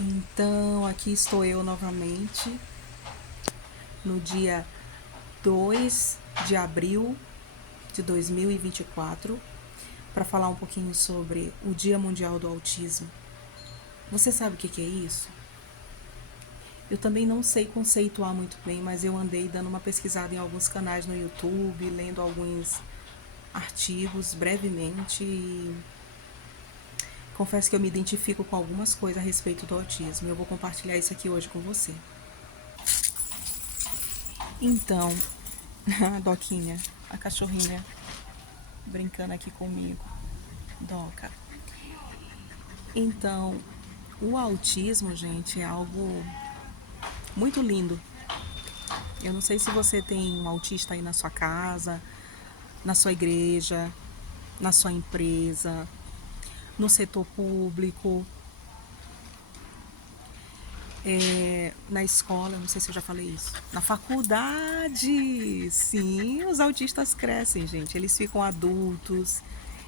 Então, aqui estou eu novamente, no dia 2 de abril de 2024, para falar um pouquinho sobre o Dia Mundial do Autismo. Você sabe o que é isso? Eu também não sei conceituar muito bem, mas eu andei dando uma pesquisada em alguns canais no YouTube, lendo alguns artigos brevemente e confesso que eu me identifico com algumas coisas a respeito do autismo. Eu vou compartilhar isso aqui hoje com você. Então, a Doquinha, a cachorrinha, brincando aqui comigo. Doca. Então, o autismo, gente, é algo muito lindo. Eu não sei se você tem um autista aí na sua casa, na sua igreja, na sua empresa, no setor público, na escola, não sei se eu já falei isso. Na faculdade, sim, os autistas crescem, gente. Eles ficam adultos,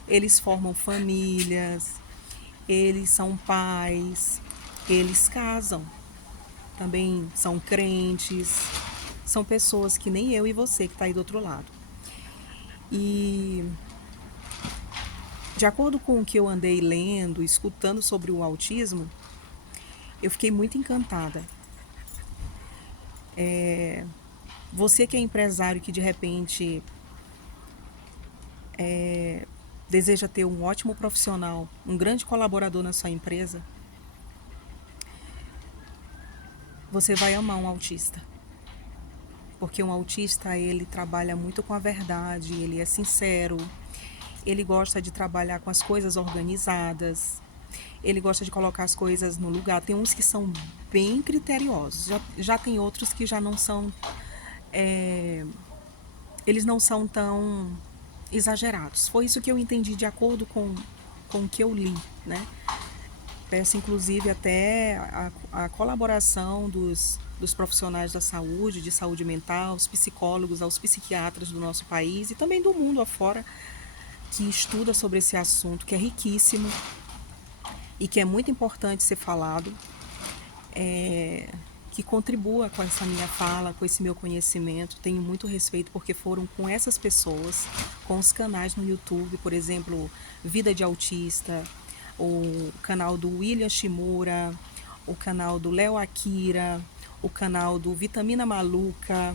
eles formam famílias, eles são pais, eles casam, também são crentes, são pessoas que nem eu e você que está aí do outro lado. E de acordo com o que eu andei lendo, escutando sobre o autismo, eu fiquei muito encantada. Você que é empresário que de repente deseja ter um ótimo profissional, um grande colaborador na sua empresa, você vai amar um autista. Porque um autista, ele trabalha muito com a verdade, ele é sincero, ele gosta de trabalhar com as coisas organizadas, ele gosta de colocar as coisas no lugar. Tem uns que são bem criteriosos, já tem outros que já não são, eles não são tão exagerados. Foi isso que eu entendi de acordo com o que eu li, né? Peço inclusive até a colaboração dos profissionais da saúde, de saúde mental, os psicólogos, aos psiquiatras do nosso país e também do mundo afora, que estuda sobre esse assunto, que é riquíssimo e que é muito importante ser falado, que contribua com essa minha fala, com esse meu conhecimento. Tenho muito respeito porque foram com essas pessoas, com os canais no YouTube, por exemplo, Vida de Autista, o canal do William Shimura, o canal do Léo Akira, o canal do Vitamina Maluca,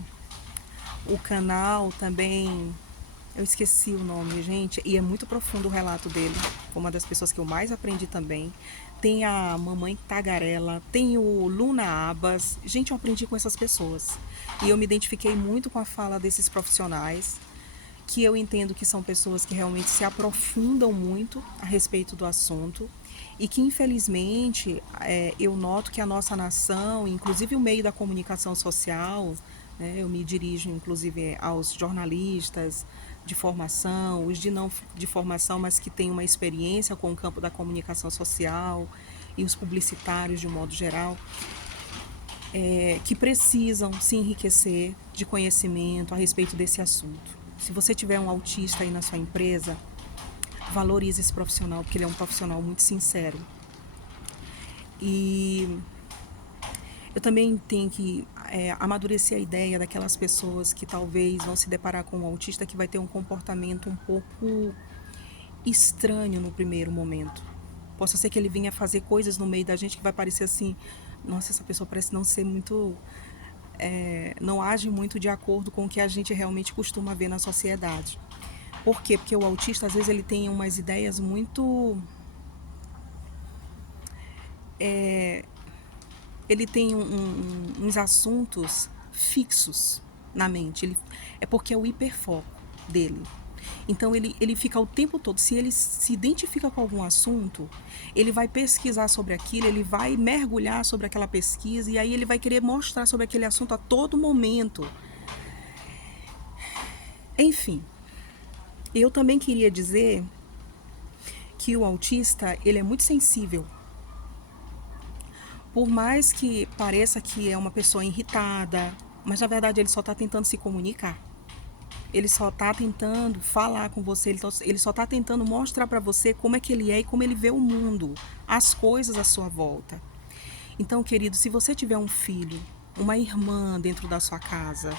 o canal também, eu esqueci o nome, gente, e é muito profundo o relato dele. Foi uma das pessoas que eu mais aprendi também. Tem a Mamãe Tagarela, tem o Luna Abas. Gente, eu aprendi com essas pessoas. E eu me identifiquei muito com a fala desses profissionais, que eu entendo que são pessoas que realmente se aprofundam muito a respeito do assunto e que, infelizmente, eu noto que a nossa nação, inclusive o meio da comunicação social, né, eu me dirijo, inclusive, aos jornalistas de formação, os de não de formação, mas que têm uma experiência com o campo da comunicação social e os publicitários de um modo geral, que precisam se enriquecer de conhecimento a respeito desse assunto. Se você tiver um autista aí na sua empresa, valorize esse profissional, porque ele é um profissional muito sincero. E eu também tenho que amadurecer a ideia daquelas pessoas que talvez vão se deparar com um autista que vai ter um comportamento um pouco estranho no primeiro momento. Possa ser que ele venha fazer coisas no meio da gente que vai parecer assim, nossa, essa pessoa parece não ser muito, não age muito de acordo com o que a gente realmente costuma ver na sociedade. Por quê? Porque o autista, às vezes, ele tem umas ideias muito... Ele tem uns assuntos fixos na mente. É porque é o hiperfoco dele. Então ele fica o tempo todo, se ele se identifica com algum assunto, ele vai pesquisar sobre aquilo, ele vai mergulhar sobre aquela pesquisa e aí ele vai querer mostrar sobre aquele assunto a todo momento. Enfim, eu também queria dizer que o autista, ele é muito sensível. Por mais que pareça que é uma pessoa irritada, mas na verdade ele só está tentando se comunicar. Ele só está tentando falar com você, ele só está tentando mostrar para você como é que ele é e como ele vê o mundo, as coisas à sua volta. Então, querido, se você tiver um filho, uma irmã dentro da sua casa,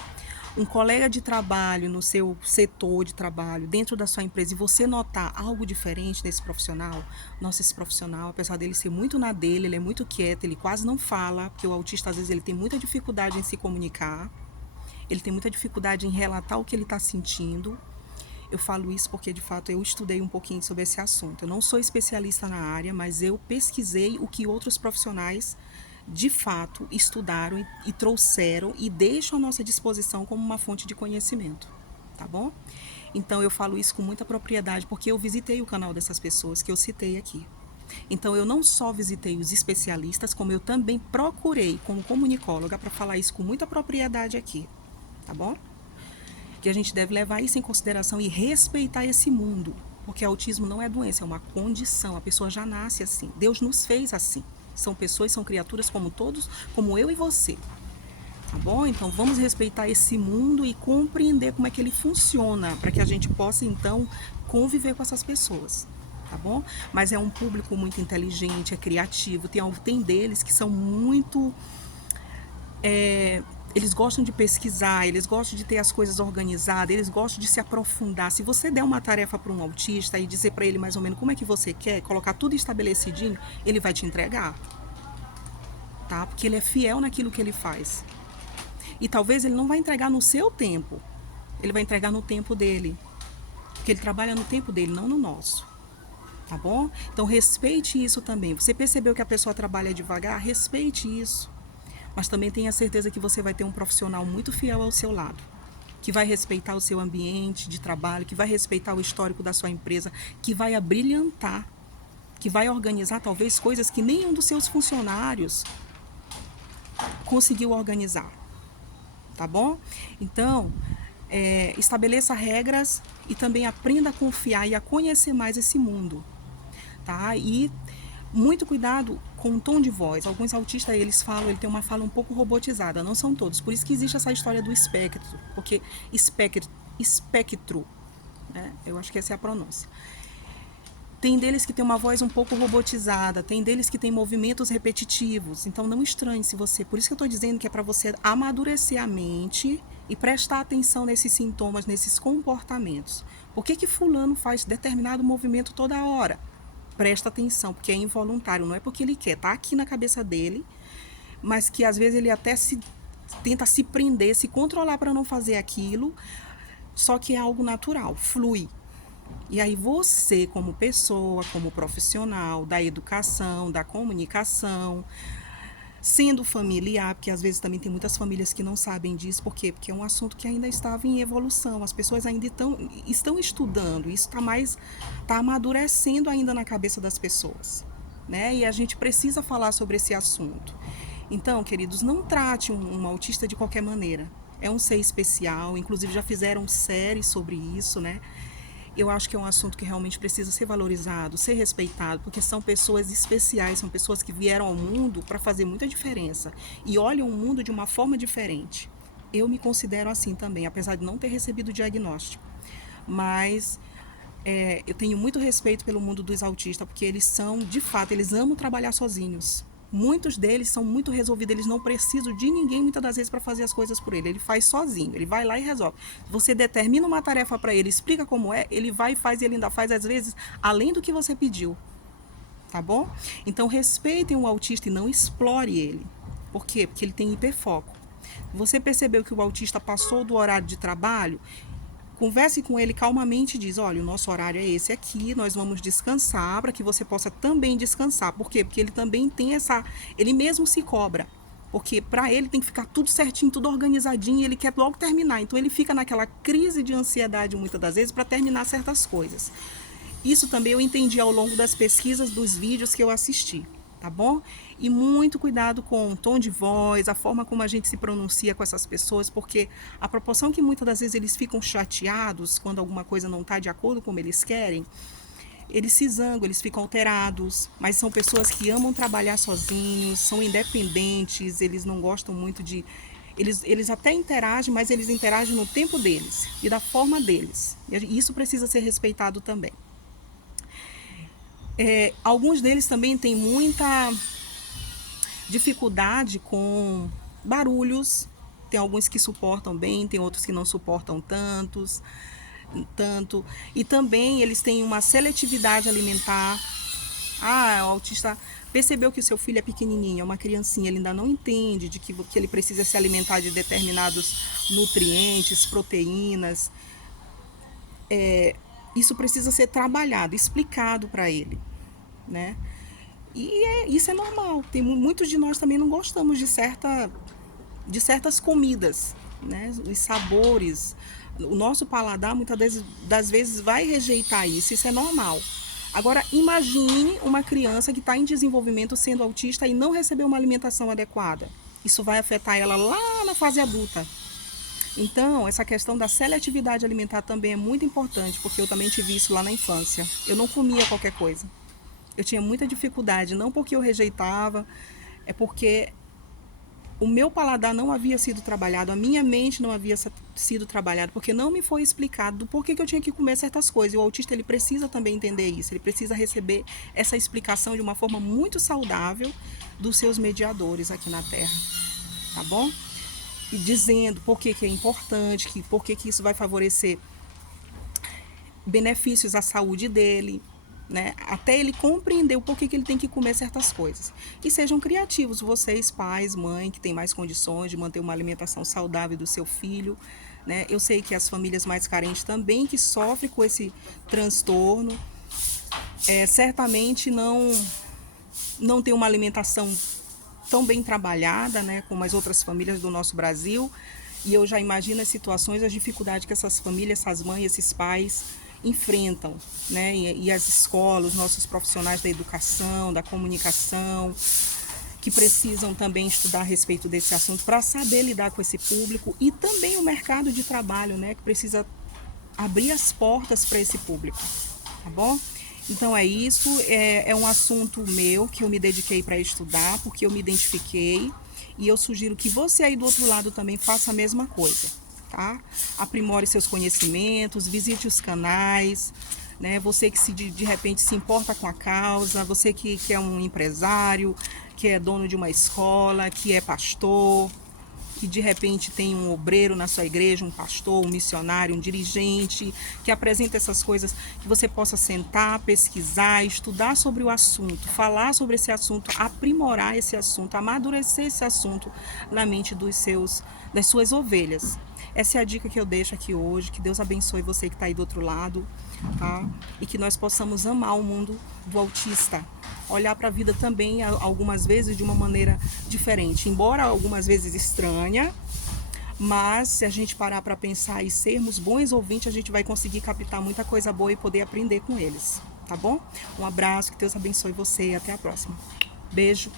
um colega de trabalho no seu setor de trabalho, dentro da sua empresa, e você notar algo diferente nesse profissional, nossa, esse profissional, apesar dele ser muito na dele, ele é muito quieto, ele quase não fala, porque o autista às vezes ele tem muita dificuldade em se comunicar, ele tem muita dificuldade em relatar o que ele está sentindo. Eu falo isso porque, de fato, eu estudei um pouquinho sobre esse assunto. Eu não sou especialista na área, mas eu pesquisei o que outros profissionais, de fato, estudaram e trouxeram e deixam à nossa disposição como uma fonte de conhecimento, tá bom? Então, eu falo isso com muita propriedade porque eu visitei o canal dessas pessoas que eu citei aqui. Então, eu não só visitei os especialistas, como eu também procurei, como comunicóloga, para falar isso com muita propriedade aqui, tá bom? Que a gente deve levar isso em consideração e respeitar esse mundo, porque autismo não é doença, é uma condição, a pessoa já nasce assim, Deus nos fez assim, são pessoas, são criaturas como todos, como eu e você, tá bom? Então vamos respeitar esse mundo e compreender como é que ele funciona, para que a gente possa então conviver com essas pessoas, tá bom? Mas é um público muito inteligente, é criativo, tem deles que são muito... eles gostam de pesquisar, eles gostam de ter as coisas organizadas, eles gostam de se aprofundar. Se você der uma tarefa para um autista e dizer para ele mais ou menos como é que você quer, colocar tudo estabelecidinho, ele vai te entregar, tá? Porque ele é fiel naquilo que ele faz. E talvez ele não vai entregar no seu tempo, ele vai entregar no tempo dele, porque ele trabalha no tempo dele, não no nosso, tá bom? Então respeite isso também. Você percebeu que a pessoa trabalha devagar? Respeite isso. Mas também tenha certeza que você vai ter um profissional muito fiel ao seu lado, que vai respeitar o seu ambiente de trabalho, que vai respeitar o histórico da sua empresa, que vai abrilhantar, que vai organizar talvez coisas que nenhum dos seus funcionários conseguiu organizar, tá bom? Então, estabeleça regras e também aprenda a confiar e a conhecer mais esse mundo, tá? E muito cuidado com o tom de voz. Alguns autistas, eles falam, ele tem uma fala um pouco robotizada, não são todos. Por isso que existe essa história do espectro, porque espectro, né? Eu acho que essa é a pronúncia. Tem deles que tem uma voz um pouco robotizada, tem deles que tem movimentos repetitivos. Então não estranhe se você... Por isso que eu estou dizendo que é para você amadurecer a mente e prestar atenção nesses sintomas, nesses comportamentos. Por que fulano faz determinado movimento toda hora? Presta atenção, porque é involuntário, não é porque ele quer, tá aqui na cabeça dele, mas que às vezes ele até tenta se prender, se controlar para não fazer aquilo, só que é algo natural, flui. E aí você, como pessoa, como profissional da educação, da comunicação, sendo familiar, porque às vezes também tem muitas famílias que não sabem disso, por quê? Porque é um assunto que ainda estava em evolução, as pessoas ainda estão estudando, isso está amadurecendo ainda na cabeça das pessoas, né? E a gente precisa falar sobre esse assunto. Então, queridos, não trate um autista de qualquer maneira, é um ser especial, inclusive já fizeram séries sobre isso, né? Eu acho que é um assunto que realmente precisa ser valorizado, ser respeitado, porque são pessoas especiais, são pessoas que vieram ao mundo para fazer muita diferença e olham o mundo de uma forma diferente. Eu me considero assim também, apesar de não ter recebido o diagnóstico. Mas eu tenho muito respeito pelo mundo dos autistas, porque eles são, de fato, eles amam trabalhar sozinhos. Muitos deles são muito resolvidos, eles não precisam de ninguém muitas das vezes para fazer as coisas por ele. Ele faz sozinho, ele vai lá e resolve. Você determina uma tarefa para ele, explica como é, ele vai e faz, e ele ainda faz às vezes além do que você pediu, tá bom? Então respeitem o autista e não explore ele. Por quê? Porque ele tem hiperfoco. Você percebeu que o autista passou do horário de trabalho? Converse com ele calmamente e diz, olha, o nosso horário é esse aqui, nós vamos descansar para que você possa também descansar. Por quê? Porque ele também tem ele mesmo se cobra. Porque para ele tem que ficar tudo certinho, tudo organizadinho, e ele quer logo terminar. Então ele fica naquela crise de ansiedade muitas das vezes para terminar certas coisas. Isso também eu entendi ao longo das pesquisas dos vídeos que eu assisti, tá bom? E muito cuidado com o tom de voz, a forma como a gente se pronuncia com essas pessoas, porque a proporção que muitas das vezes eles ficam chateados quando alguma coisa não está de acordo com como eles querem, eles se zangam, eles ficam alterados, mas são pessoas que amam trabalhar sozinhos, são independentes, eles não gostam muito de... Eles até interagem, mas eles interagem no tempo deles e da forma deles. E isso precisa ser respeitado também. Alguns deles também têm dificuldade com barulhos. Tem alguns que suportam bem, tem outros que não suportam tanto. E também eles têm uma seletividade alimentar. O autista percebeu que o seu filho é pequenininho, é uma criancinha, ele ainda não entende de que ele precisa se alimentar de determinados nutrientes, proteínas. Isso precisa ser trabalhado, explicado para ele, né? Isso é normal. Muitos de nós também não gostamos de certas comidas, né? Os sabores. O nosso paladar muitas das vezes vai rejeitar isso. Isso é normal. Agora, imagine uma criança que está em desenvolvimento sendo autista e não recebeu uma alimentação adequada. Isso vai afetar ela lá na fase adulta. Então, essa questão da seletividade alimentar também é muito importante, porque eu também tive isso lá na infância. Eu não comia qualquer coisa. Eu tinha muita dificuldade, não porque eu rejeitava, é porque o meu paladar não havia sido trabalhado, a minha mente não havia sido trabalhada, porque não me foi explicado do porquê que eu tinha que comer certas coisas. E o autista, ele precisa também entender isso, ele precisa receber essa explicação de uma forma muito saudável dos seus mediadores aqui na Terra, tá bom? E dizendo por que é importante, por que isso vai favorecer benefícios à saúde dele, né? Até ele compreender o porquê que ele tem que comer certas coisas. E sejam criativos, vocês, pais, mãe, que têm mais condições de manter uma alimentação saudável do seu filho, né? Eu sei que as famílias mais carentes também que sofrem com esse transtorno, certamente não tem uma alimentação tão bem trabalhada, né, como as outras famílias do nosso Brasil. E eu já imagino as situações, as dificuldades que essas famílias, essas mães, esses pais enfrentam, né? E as escolas, nossos profissionais da educação, da comunicação, que precisam também estudar a respeito desse assunto para saber lidar com esse público, e também o mercado de trabalho, né, que precisa abrir as portas para esse público, tá bom? Então é isso, é um assunto meu que eu me dediquei para estudar, porque eu me identifiquei, e eu sugiro que você aí do outro lado também faça a mesma coisa, tá? Aprimore seus conhecimentos, visite os canais, né? Você que de repente se importa com a causa, você que é um empresário, que é dono de uma escola, que é pastor, que de repente tem um obreiro na sua igreja, um pastor, um missionário, um dirigente, que apresenta essas coisas, que você possa sentar, pesquisar, estudar sobre o assunto, falar sobre esse assunto, aprimorar esse assunto, amadurecer esse assunto na mente das suas ovelhas. Essa é a dica que eu deixo aqui hoje. Que Deus abençoe você que está aí do outro lado, tá? E que nós possamos amar o mundo do autista, olhar para a vida também algumas vezes de uma maneira diferente, embora algumas vezes estranha, mas se a gente parar para pensar e sermos bons ouvintes, a gente vai conseguir captar muita coisa boa e poder aprender com eles, tá bom? Um abraço, que Deus abençoe você e até a próxima. Beijo.